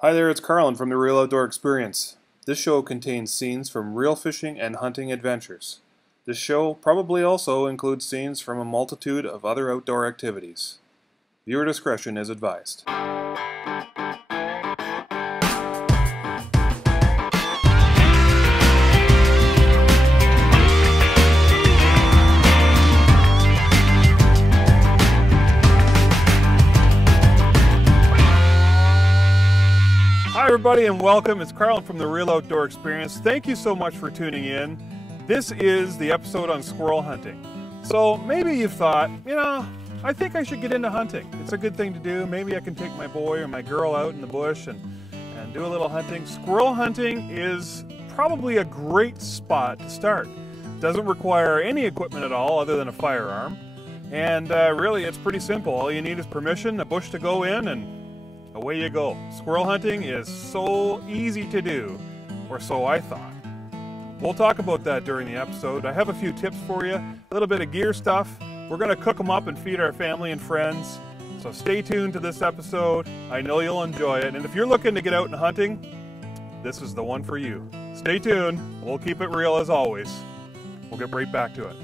Hi there, it's Carlin from the Real Outdoor Experience. This show contains scenes from real fishing and hunting adventures. This show probably also includes scenes from a multitude of other outdoor activities. Viewer discretion is advised. Hi everybody and welcome. It's Carlin from the Real Outdoor Experience. Thank you so much for tuning in. This is the episode on squirrel hunting. So maybe you've thought, I think I should get into hunting. It's a good thing to do. Maybe I can take my boy or my girl out in the bush and do a little hunting. Squirrel hunting is probably a great spot to start. Doesn't require any equipment at all other than a firearm. And really it's pretty simple. All you need is permission, a bush to go in, and away you go. Squirrel hunting is so easy to do, or so I thought. We'll talk about that during the episode. I have a few tips for you, a little bit of gear stuff. We're going to cook them up and feed our family and friends. So stay tuned to this episode. I know you'll enjoy it. And if you're looking to get out and hunting, this is the one for you. Stay tuned. We'll keep it real as always. We'll get right back to it.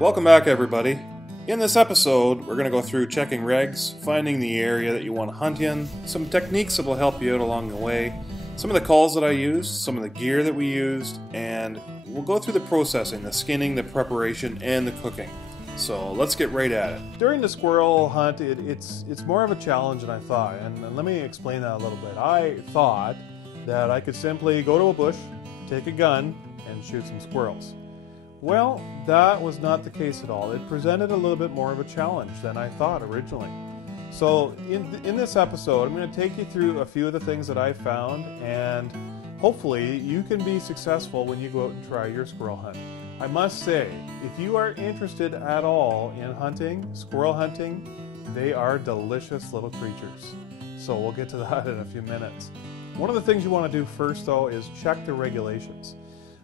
Welcome back everybody. In this episode we're going to go through checking regs, finding the area that you want to hunt in, some techniques that will help you out along the way, some of the calls that I used, some of the gear that we used, and we'll go through the processing, the skinning, the preparation, and the cooking. So let's get right at it. During the squirrel hunt it's more of a challenge than I thought, and let me explain that a little bit. I thought that I could simply go to a bush, take a gun, and shoot some squirrels. Well, that was not the case at all. It presented a little bit more of a challenge than I thought originally. So in this episode, I'm going to take you through a few of the things that I found, and hopefully you can be successful when you go out and try your squirrel hunt. I must say, if you are interested at all in hunting, squirrel hunting, they are delicious little creatures. So we'll get to that in a few minutes. One of the things you want to do first though is check the regulations.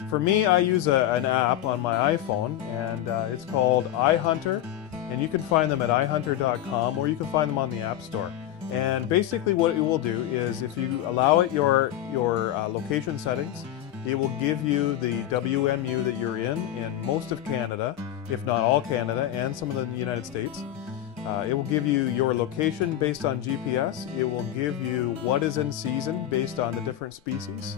For me, I use an app on my iPhone, and it's called iHunter, and you can find them at ihunter.com, or you can find them on the App Store. And basically what it will do is, if you allow it your location settings, it will give you the WMU that you're in most of Canada, if not all Canada, and some of the United States. It will give you your location based on GPS. It will give you what is in season based on the different species.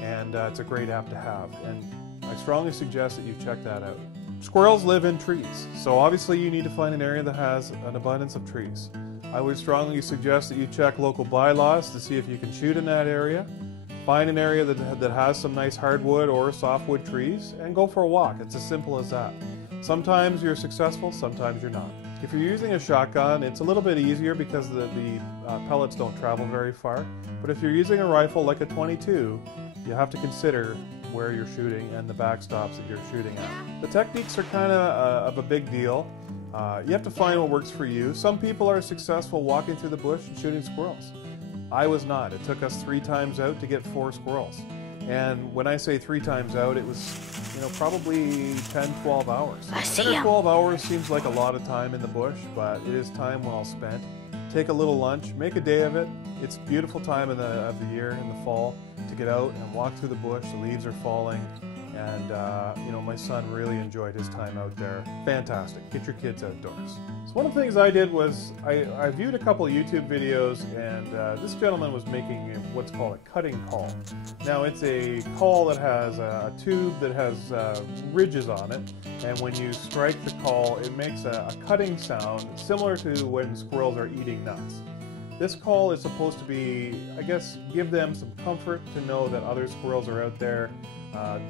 And it's a great app to have, and I strongly suggest that you check that out. Squirrels live in trees, so obviously you need to find an area that has an abundance of trees. I would strongly suggest that you check local bylaws to see if you can shoot in that area. Find an area that has some nice hardwood or softwood trees, and go for a walk. It's as simple as that. Sometimes you're successful, sometimes you're not. If you're using a shotgun, it's a little bit easier because the pellets don't travel very far. But if you're using a rifle like a .22, you have to consider where you're shooting and the backstops that you're shooting at. The techniques are kind of a big deal. You have to find what works for you. Some people are successful walking through the bush and shooting squirrels. I was not. It took us 3 times out to get 4 squirrels. And when I say 3 times out, it was probably 10, 12 hours. 10 or 12 hours seems like a lot of time in the bush, but it is time well spent. Take a little lunch, make a day of it. It's a beautiful time of the year in the fall to get out and walk through the bush. The leaves are falling, and my son really enjoyed his time out there. Fantastic. Get your kids outdoors. So one of the things I did was I viewed a couple of YouTube videos, and this gentleman was making what's called a cutting call. Now it's a call that has a tube that has ridges on it, and when you strike the call, it makes a cutting sound similar to when squirrels are eating nuts. This call is supposed to be, I guess, give them some comfort to know that other squirrels are out there,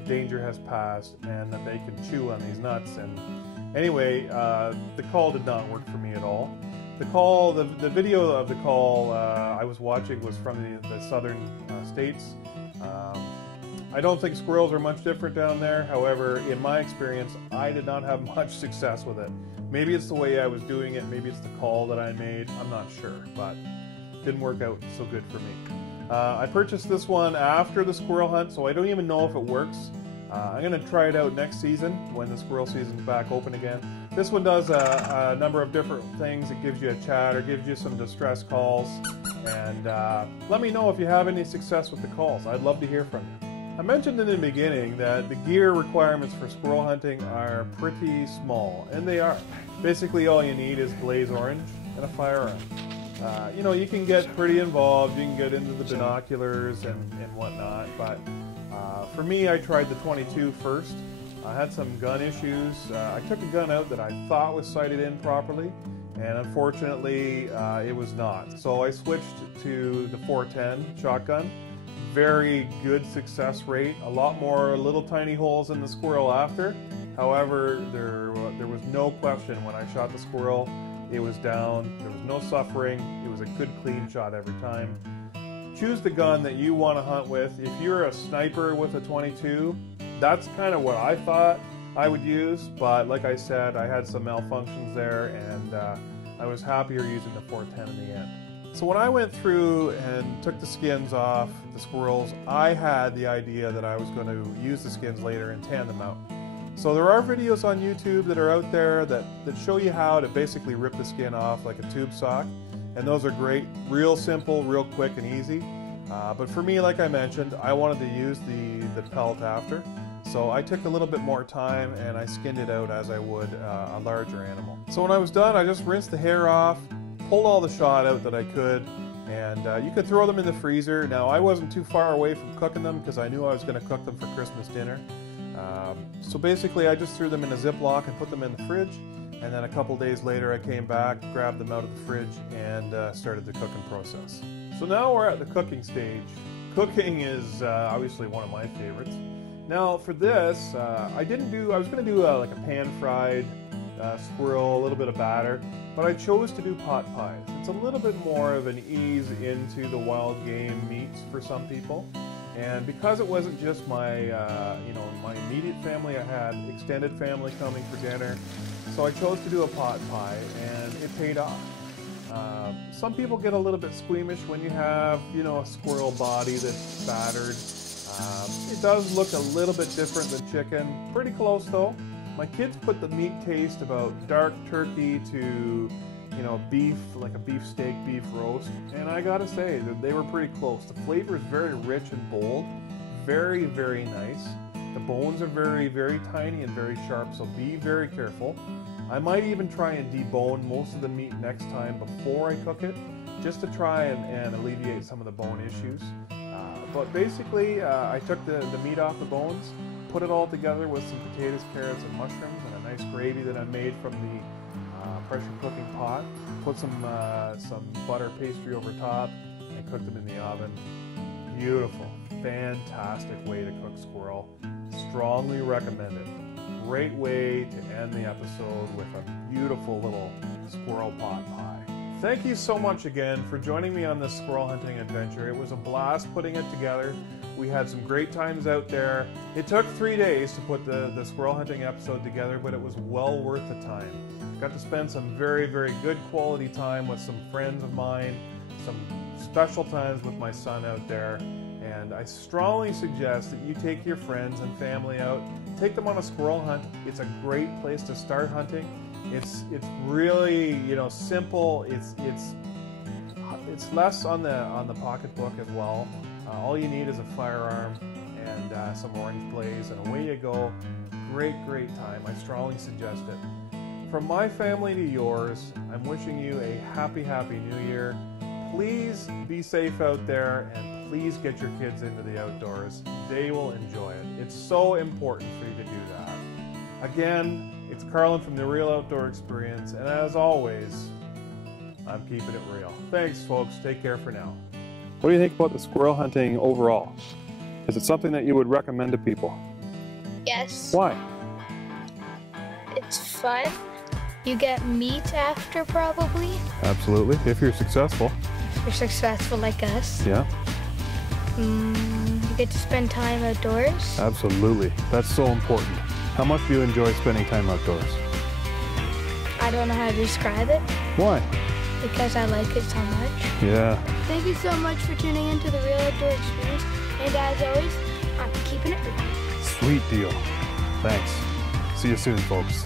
danger has passed, and that they can chew on these nuts. And anyway, the call did not work for me at all. The video of the call I was watching was from the southern states. I don't think squirrels are much different down there. However, in my experience, I did not have much success with it. Maybe it's the way I was doing it, maybe it's the call that I made, I'm not sure, but it didn't work out so good for me. I purchased this one after the squirrel hunt, so I don't even know if it works. I'm going to try it out next season when the squirrel season's back open again. This one does a number of different things. It gives you a chat or gives you some distress calls. And let me know if you have any success with the calls. I'd love to hear from you. I mentioned in the beginning that the gear requirements for squirrel hunting are pretty small, and they are. Basically all you need is blaze orange and a firearm. You know, you can get pretty involved, you can get into the binoculars and whatnot, but for me, I tried the 22 first. I had some gun issues. I took a gun out that I thought was sighted in properly, and unfortunately it was not. So I switched to the 410 shotgun. Very good success rate, a lot more little tiny holes in the squirrel after. However, there was no question when I shot the squirrel, it was down, there was no suffering, it was a good clean shot every time. Choose the gun that you want to hunt with. If you're a sniper with a 22, that's kind of what I thought I would use, but like I said, I had some malfunctions there, and I was happier using the 410 in the end. So when I went through and took the skins off the squirrels, I had the idea that I was going to use the skins later and tan them out. So there are videos on YouTube that are out there that show you how to basically rip the skin off like a tube sock, and those are great, real simple, real quick and easy. But for me, like I mentioned, I wanted to use the pelt after. So I took a little bit more time and I skinned it out as I would a larger animal. So when I was done, I just rinsed the hair off, pulled all the shot out that I could, and you could throw them in the freezer. Now I wasn't too far away from cooking them because I knew I was going to cook them for Christmas dinner. So basically I just threw them in a Ziploc and put them in the fridge, and then a couple days later I came back, grabbed them out of the fridge, and started the cooking process. So now we're at the cooking stage. Cooking is obviously one of my favorites. Now for this, I was going to do like a pan-fried squirrel, a little bit of batter, but I chose to do pot pies. It's a little bit more of an ease into the wild game meats for some people. And because it wasn't just my, my immediate family, I had extended family coming for dinner, so I chose to do a pot pie, and it paid off. Some people get a little bit squeamish when you have, a squirrel body that's battered. It does look a little bit different than chicken. Pretty close though. My kids put the meat taste about dark turkey to, beef, like a beef steak, beef roast. And I gotta say that they were pretty close. The flavor is very rich and bold. Very, very nice. The bones are very, very tiny and very sharp, so be very careful. I might even try and debone most of the meat next time before I cook it, just to try and alleviate some of the bone issues. But basically, I took the meat off the bones, put it all together with some potatoes, carrots, and mushrooms, and a nice gravy that I made from the pressure cooking pot. Put some butter pastry over top, and cooked them in the oven. Beautiful, fantastic way to cook squirrel. Strongly recommend it. Great way to end the episode with a beautiful little squirrel pot pie. Thank you so much again for joining me on this squirrel hunting adventure. It was a blast putting it together. We had some great times out there. It took 3 days to put the squirrel hunting episode together, but it was well worth the time. Got to spend some very, very good quality time with some friends of mine, some special times with my son out there, and I strongly suggest that you take your friends and family out, take them on a squirrel hunt. It's a great place to start hunting. It's really, simple. It's less on the pocketbook as well. All you need is a firearm and some orange blaze, and away you go. Great time. I strongly suggest it. From my family to yours, I'm wishing you a happy New Year. Please be safe out there, and please get your kids into the outdoors. They will enjoy it. It's so important for you to do that. Again, it's Carlin from The Real Outdoor Experience, and as always, I'm keeping it real. Thanks, folks. Take care for now. What do you think about the squirrel hunting overall? Is it something that you would recommend to people? Yes. Why? It's fun. You get meat after, probably. Absolutely, if you're successful. If you're successful like us. Yeah. You get to spend time outdoors. Absolutely, that's so important. How much do you enjoy spending time outdoors? I don't know how to describe it. Why? Because I like it so much. Yeah. Thank you so much for tuning into the Real Outdoor Experience. And as always, I'm keeping it real. Sweet deal. Thanks. See you soon, folks.